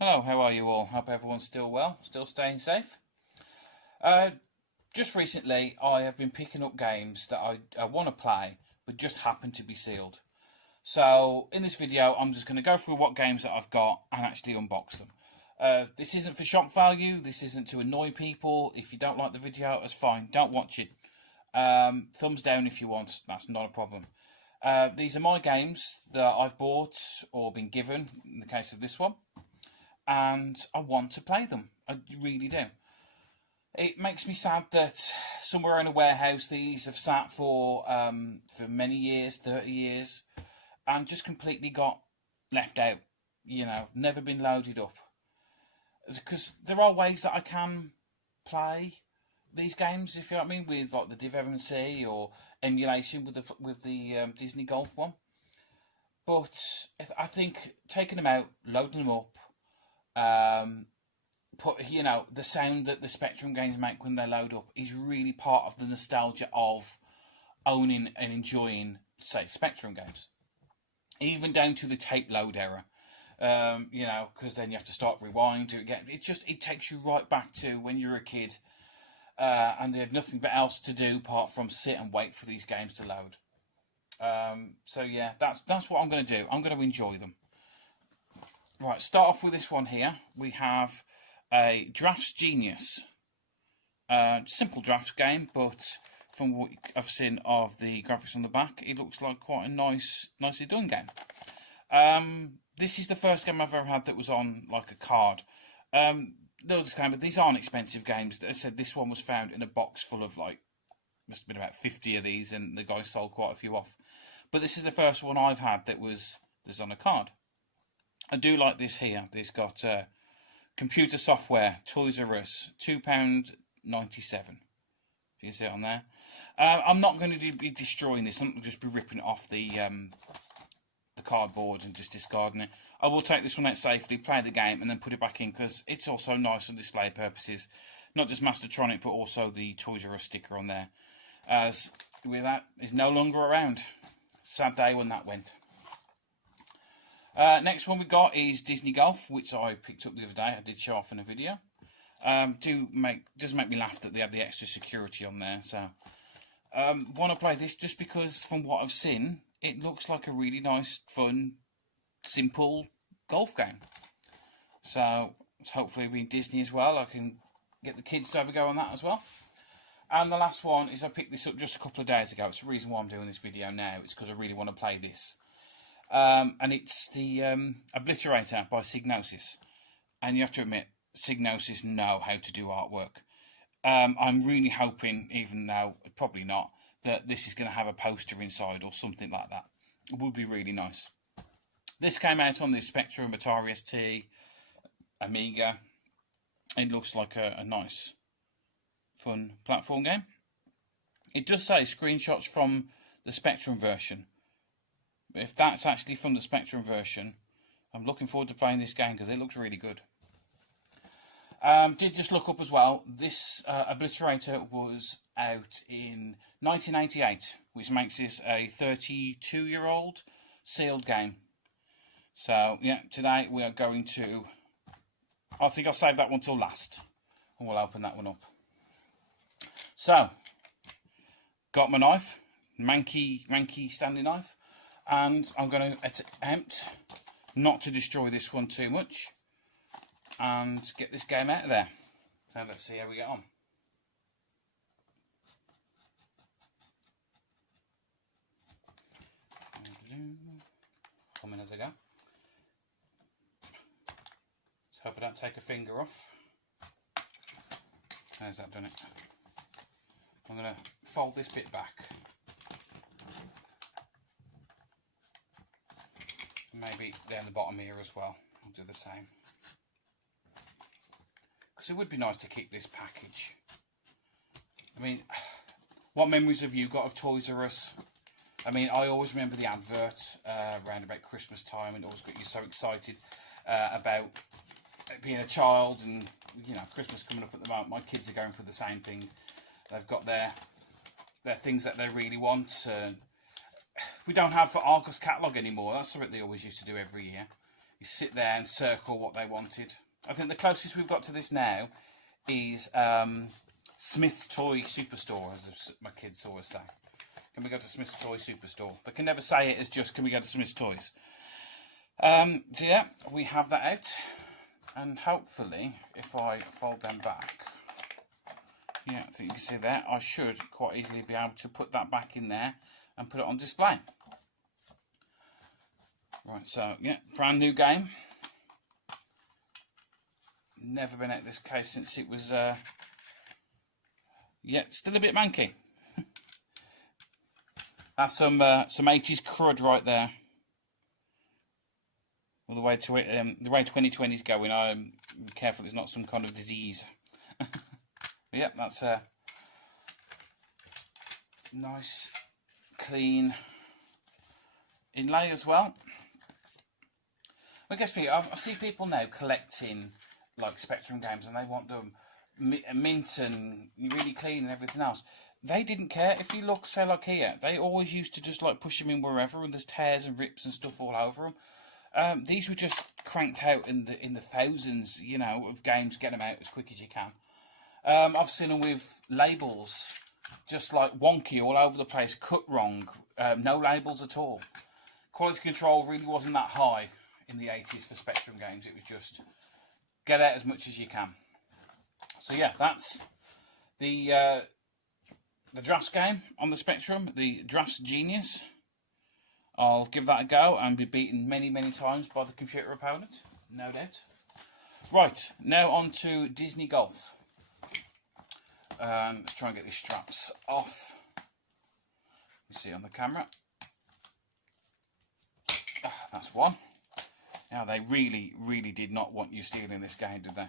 Hello, how are you all? Hope everyone's still well, still staying safe. Uh, just recently, I have been picking up games that I want to play, but just happen to be sealed. So, in this video, I'm just going to go through what games that I've got and actually unbox them. This isn't for shock value, this isn't to annoy people. If you don't like the video, that's fine, don't watch it. Thumbs down if you want, that's not a problem. These are my games that I've bought or been given, in the case of this one, and I want to play them. I really do. It makes me sad that somewhere in a warehouse these have sat for many years, 30 years, and just completely got left out. You know, never been loaded up. Because there are ways that I can play these games, if you know what I mean, with like the Div M&C or emulation with the Disney Golf one. But I think taking them out, loading them up, put the sound that the Spectrum games make when they load up is really part of the nostalgia of owning and enjoying, say, Spectrum games, even down to the tape load era. Because then you have to start rewind to again. It takes you right back to when you were a kid, and they had nothing but else to do apart from sit and wait for these games to load. So yeah, that's what I'm going to do. I'm going to enjoy them. Right, start off with this one here. We have a Drafts Genius. Simple drafts game, but from what I've seen of the graphics on the back, it looks like quite a nicely done game. This is the first game I've ever had that was on like a card. But these aren't expensive games. As I said, this one was found in a box full of must have been about 50 of these, and the guy sold quite a few off. But this is the first one I've had that's on a card. I do like this here. This got computer software, Toys R Us, £2.97. You can see it on there. I'm not going to be destroying this. I'm not going to just be ripping it off the cardboard and just discarding it. I will take this one out safely, play the game, and then put it back in because it's also nice for display purposes. Not just Mastertronic, but also the Toys R Us sticker on there. As with that is no longer around. Sad day when that went. Next one we got is Disney Golf, which I picked up the other day. I did show off in a video. Does make me laugh that they have the extra security on there. So want to play this just because from what I've seen, it looks like a really nice, fun, simple golf game. So hopefully being Disney as well, I can get the kids to have a go on that as well. And the last one is I picked this up just a couple of days ago. It's the reason why I'm doing this video now. It's because I really want to play this. And it's the Obliterator by Psygnosis. And you have to admit, Psygnosis know how to do artwork. I'm really hoping, even though probably not, that this is going to have a poster inside or something like that. It would be really nice. This came out on the Spectrum, Atari ST, Amiga. It looks like a nice, fun platform game. It does say screenshots from the Spectrum version. If that's actually from the Spectrum version, I'm looking forward to playing this game because it looks really good. Did just look up as well, this Obliterator was out in 1988, which makes this a 32-year-old sealed game. So yeah, today we are going to, I think I'll save that one till last, and we'll open that one up. So, got my knife, manky standing knife. And I'm going to attempt not to destroy this one too much and get this game out of there. So let's see how we get on. Coming as I go. Let's hope I don't take a finger off. How's that done it? I'm going to fold this bit back. Maybe down the bottom here as well. I'll do the same. Because it would be nice to keep this package. I mean, what memories have you got of Toys R Us? I mean, I always remember the advert around about Christmas time, and it always got you so excited about being a child and, you know, Christmas coming up at the moment. My kids are going for the same thing. They've got their things that they really want. We don't have Argos catalogue anymore. That's what they always used to do every year. You sit there and circle what they wanted. I think the closest we've got to this now is Smith's Toy Superstore, as my kids always say. Can we go to Smith's Toy Superstore? They can never say it as just, can we go to Smith's Toys? So yeah, we have that out. And hopefully, if I fold them back, yeah, I think you can see there, I should quite easily be able to put that back in there and put it on display. Right, so yeah, brand new game. Never been out this case since it was, yeah, still a bit manky. That's some 80s crud right there. Well, the way 2020 is going, I'm careful it's not some kind of disease. Yep, that's a nice, clean inlay as well. I guess I see people now collecting like Spectrum games, and they want them mint and really clean and everything else. They didn't care. If you look, say like here, they always used to just like push them in wherever, and there's tears and rips and stuff all over them. These were just cranked out in the thousands, you know, of games. Get them out as quick as you can. I've seen them with labels just like wonky all over the place, cut wrong, no labels at all. Quality control really wasn't that high in the 80s for Spectrum games. It was just get out as much as you can. So yeah, that's the Drafts game on the Spectrum, the Drafts Genius. I'll give that a go and be beaten many, many times by the computer opponent, no doubt. Right, now on to Disney Golf. Let's try and get these straps off. You see on the camera. That's one. Now, they really, really did not want you stealing this game, did they?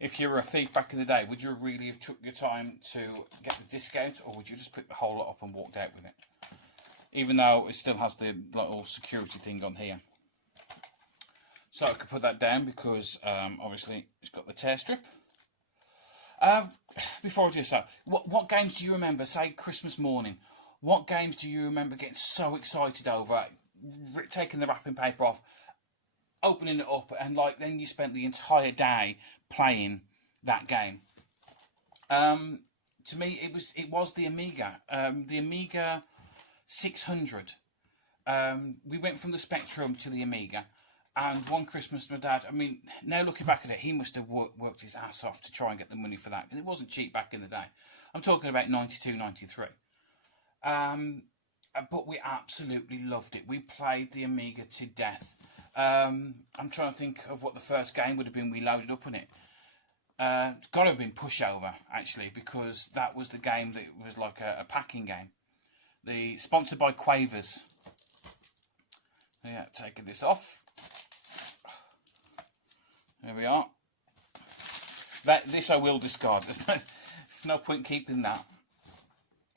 If you were a thief back in the day, would you really have took your time to get the disc out, or would you just pick the whole lot up and walked out with it? Even though it still has the little security thing on here. So I could put that down because obviously it's got the tear strip. Before I do so, what games do you remember, say Christmas morning, what games do you remember getting so excited over, taking the wrapping paper off, opening it up, and like then you spent the entire day playing that game? To me, it was the Amiga 600. We went from the Spectrum to the Amiga, and one Christmas my dad, I mean, now looking back at it, he must have worked his ass off to try and get the money for that, because it wasn't cheap back in the day. I'm talking about 92, 93. But we absolutely loved it. We played the Amiga to death. I'm trying to think of what the first game would have been we loaded up on it. It's got to have been Pushover, actually, because that was the game that was like a packing game. Sponsored by Quavers. Yeah, taking this off. There we are. This I will discard. There's no point keeping that.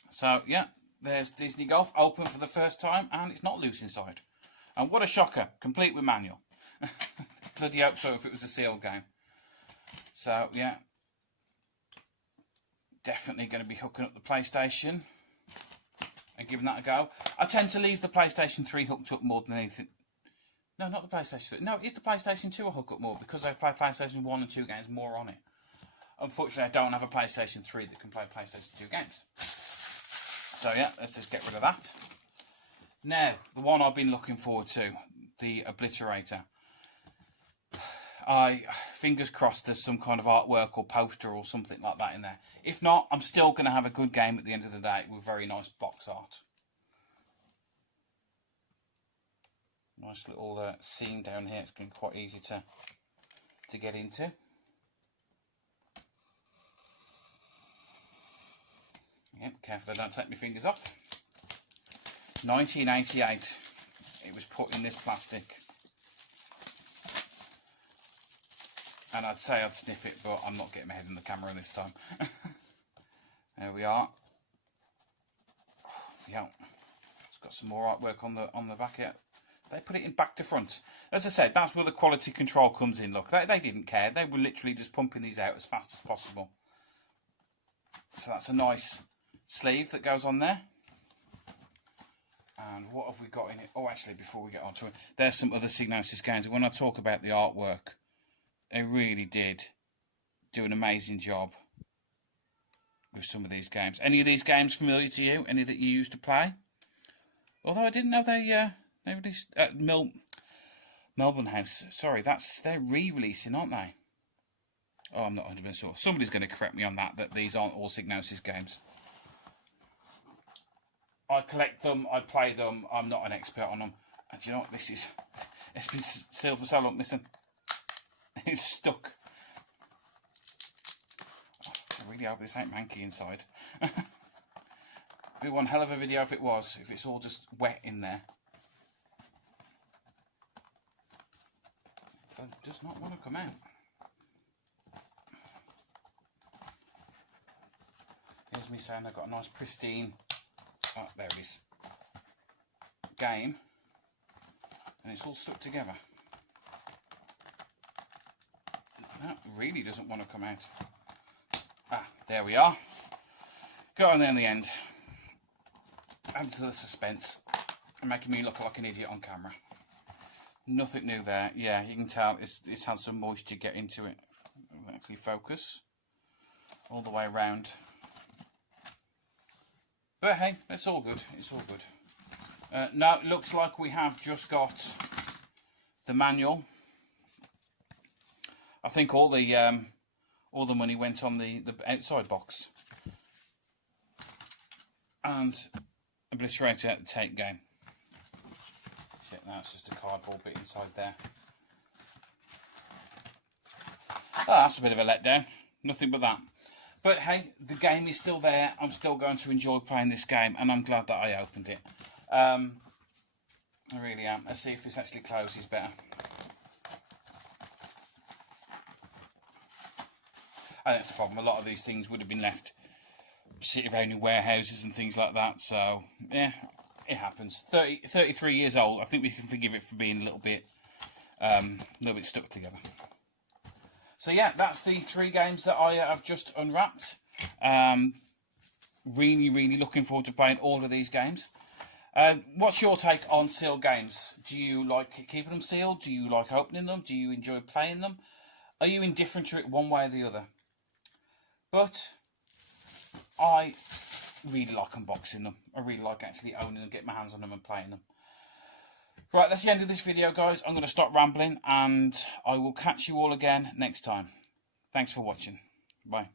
So, yeah, there's Disney Golf, open for the first time, and it's not loose inside. And what a shocker, complete with manual. Bloody hope so if it was a sealed game. So, yeah. Definitely going to be hooking up the PlayStation and giving that a go. I tend to leave the PlayStation 3 hooked up more than anything. No, not the PlayStation 3. No, it's the PlayStation 2 I hook up more because I play PlayStation 1 and 2 games more on it. Unfortunately, I don't have a PlayStation 3 that can play PlayStation 2 games. So yeah, let's just get rid of that. Now, the one I've been looking forward to, the Obliterator. Fingers crossed there's some kind of artwork or poster or something like that in there. If not, I'm still going to have a good game at the end of the day with very nice box art. Nice little scene down here. It's been quite easy to get into. Yep, careful I don't take my fingers off. 1988. It was put in this plastic. And I'd say I'd sniff it, but I'm not getting my head in the camera this time. There we are. Yeah, it's got some more artwork on the back here. They put it in back to front. As I said, that's where the quality control comes in. Look, they didn't care. They were literally just pumping these out as fast as possible. So that's a nice sleeve that goes on there. And what have we got in it? Oh, actually, before we get on to it, there's some other Psygnosis games. When I talk about the artwork, they really did do an amazing job with some of these games. Any of these games familiar to you? Any that you used to play? Although I didn't know they released Melbourne House. Sorry, they're re-releasing, aren't they? Oh, I'm not 100% sure. Somebody's going to correct me on that these aren't all Psygnosis games. I collect them, I play them, I'm not an expert on them. And do you know what this is? It's been sealed for so long, listen. It's stuck. Oh, I really hope this ain't manky inside. It'd be one hell of a video if it was, if it's all just wet in there. It does not want to come out. Here's me saying I've got a nice pristine, oh, there it is, game, and it's all stuck together. That really doesn't want to come out. Ah, there we are. Got on there in the end. Add to the suspense and making me look like an idiot on camera. Nothing new there. Yeah, you can tell it's had some moisture get into it. I'll actually focus all the way around. But hey, it's all good. It's all good. Now it looks like we have just got the manual. I think all the money went on the outside box and obliterated out the tape game. Shit, now it's just a cardboard bit inside there. Oh, that's a bit of a letdown. Nothing but that. But hey, the game is still there. I'm still going to enjoy playing this game, and I'm glad that I opened it. I really am. Let's see if this actually closes better. I think that's the problem. A lot of these things would have been left sitting around in warehouses and things like that. So, yeah, it happens. 33 years old. I think we can forgive it for being a little bit stuck together. So yeah, that's the 3 games that I have just unwrapped. Really looking forward to playing all of these games. What's your take on sealed games? Do you like keeping them sealed? Do you like opening them? Do you enjoy playing them? Are you indifferent to it one way or the other? But I really like unboxing them. I really like actually owning them, getting my hands on them and playing them. Right, that's the end of this video, guys. I'm going to stop rambling, and I will catch you all again next time. Thanks for watching. Bye.